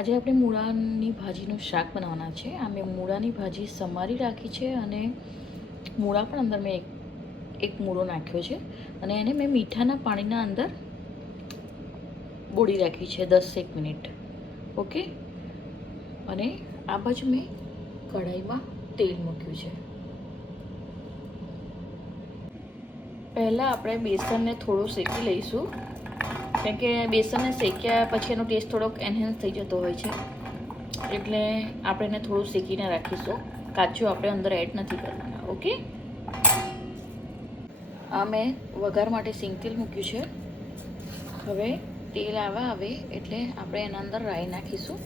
આજે આપણે મૂળાની ભાજીનું શાક બનાવવાના છે. આ મેં મૂળાની ભાજી સમારી રાખી છે અને મૂળા પણ અંદર મેં એક મૂળો નાખ્યો છે અને એને મેં મીઠાના પાણીના અંદર બોળી રાખી છે 10 મિનિટ. ઓકે. અને આ બાજુ મેં કઢાઈમાં તેલ મૂક્યું છે. પહેલાં આપણે બેસનને થોડું શેકી લઈશું, કેમ કે બેસનને શેક્યા પછી એનો ટેસ્ટ થોડોક એન્હેન્સ થઈ જતો હોય છે, એટલે આપણે એને થોડું શેકીને રાખીશું. કાચું આપણે અંદર એડ નથી કરવાના. ઓકે. આ મેં વઘાર માટે સિંગ તેલ મૂક્યું છે. હવે તેલ આવા આવે એટલે આપણે એના અંદર રાઈ નાખીશું.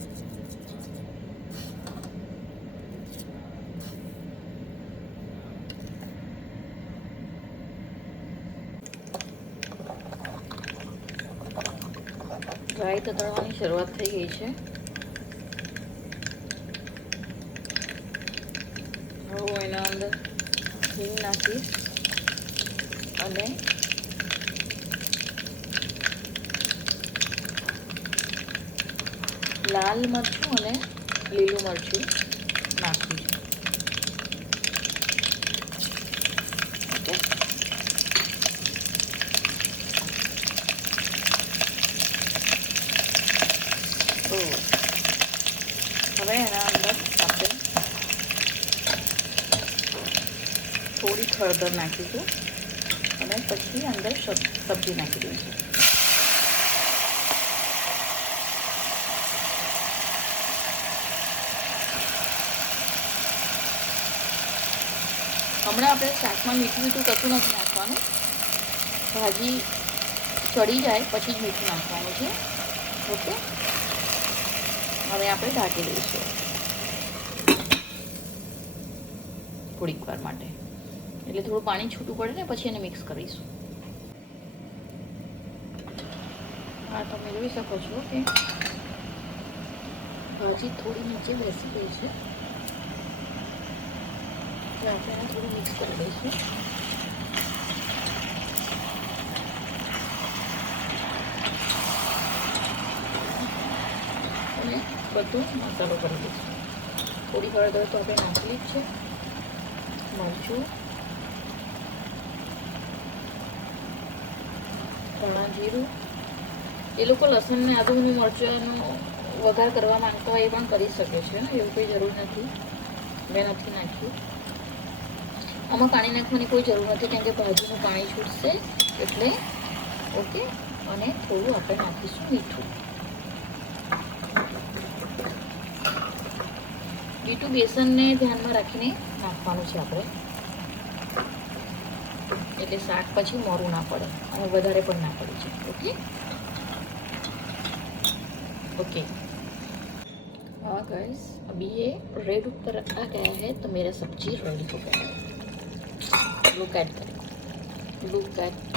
રાઈ તતડવાની શરૂઆત થઈ ગઈ છે. હવે હું એના અંદર હિંગ નાખીશ અને લાલ મરચું અને લીલું મરચું નાખ્યું છે. ઓકે. તો હવે એના અંદર આપણે થોડી હળદર નાખીશું અને પછી અંદર સબ્જી નાખી દઈશું. હમણાં આપણે શાકમાં મીઠું કશું નથી નાખવાનું. ભાજી ચડી જાય પછી જ મીઠું નાખવાનું છે. ઓકે. હવે આપણે ઢાંકી દઈશું થોડીક વાર માટે, એટલે થોડું પાણી છૂટું પડે ને પછી એને મિક્સ કરીશું. હા, તમે જોઈ શકો છો કે ભાજી થોડી નીચે બેસી ગઈ છે, એટલે આપણે એને થોડું મિક્સ કરી દઈશું. અને બધું મસાલો કરી દઈશું. થોડી હળદર તો આપણે નાખેલી જ છે, મરચું, ધાણા જીરું. એ લોકો લસણ ને આદુનું મરચાંનો વઘાર કરવા માંગતા હોય એ પણ કરી શકે છે ને, એવું કોઈ જરૂર નથી. મેં નથી નાખ્યું. આમાં પાણી નાખવાની કોઈ જરૂર નથી, કેમ કે ભાજીનું પાણી છૂટશે એટલે. ઓકે. અને થોડું આપણે નાખીશું મીઠું. મીઠું બેસનને ધ્યાનમાં રાખીને નાખવાનું છે આપણે, એટલે શાક પછી મોરું ના પડે અને વધારે પણ ના પડી જાય. ઓકે. ओके. हाँ गाइस, अभी ये रेड ऊपर आ गया है तो मेरा सब्जी रेडी हो गया है. Look at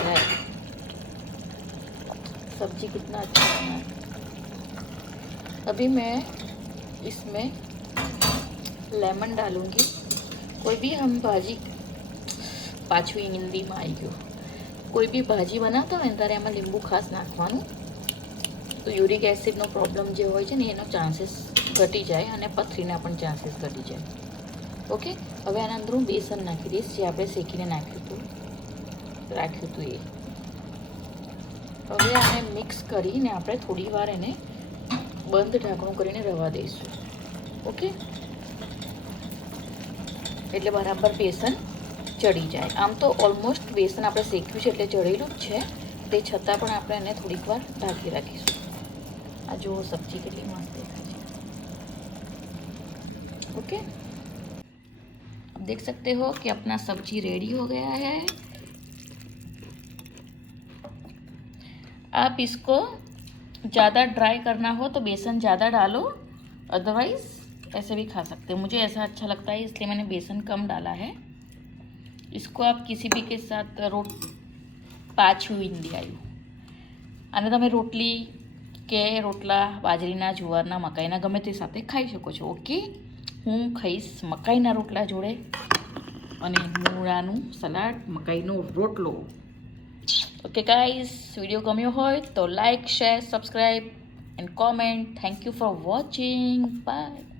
that. सब्जी कितना अच्छा बना है. अभी मैं इसमें लेमन डालूंगी. कोई भी हम भाजी पाछું હિન્દીમાં આવી ગયું. કોઈ બી ભાજી બનાવતા હોય ને ત્યારે એમાં લીંબુ ખાસ નાખવાનું, તો યુરિક એસિડનો પ્રોબ્લેમ જે હોય છે ને એનો ચાન્સીસ ઘટી જાય અને પથરીના પણ ચાન્સીસ ઘટી જાય. ઓકે. હવે આના અંદર હું બેસન નાખી દઈશ, જે આપણે શેકીને રાખ્યું હતું એ. હવે આને મિક્સ કરીને આપણે થોડી વાર એને બંધ ઢાંકણું કરીને રવા દઈશું. ઓકે. એટલે બરાબર બેસન ચડી જાય. આમ તો ઓલમોસ્ટ બેસન આપણે શેક્યું છે એટલે ચડેલું જ છે, તે છતાં પણ આપણે એને થોડીક વાર ઢાંકી રાખીશું. આ જો सब्जी कितनी मस्त देखाई है. ओके. अब देख सकते हो कि अपना सब्जी रेडी हो गया है. आप इसको ज़्यादा ड्राई करना हो तो बेसन ज़्यादा डालो, अदरवाइज ऐसे भी खा सकते हो. मुझे ऐसा अच्छा लगता है इसलिए मैंने बेसन कम डाला है. इसको आप किसी भी के साथ પાછું હિન્દી આવ્યું. અને તમે રોટલી કે રોટલા બાજરીના, જુવારના, મકાઈના ગમે તે સાથે ખાઈ શકો છો. ઓકે. હું ખાઈશ મકાઈના રોટલા જોડે અને મૂળાનું સલાડ, મકાઈનો રોટલો. ઓકે ગાઈઝ, વિડીયો ગમ્યો હોય તો like, share, subscribe and comment. Thank you for watching. Bye.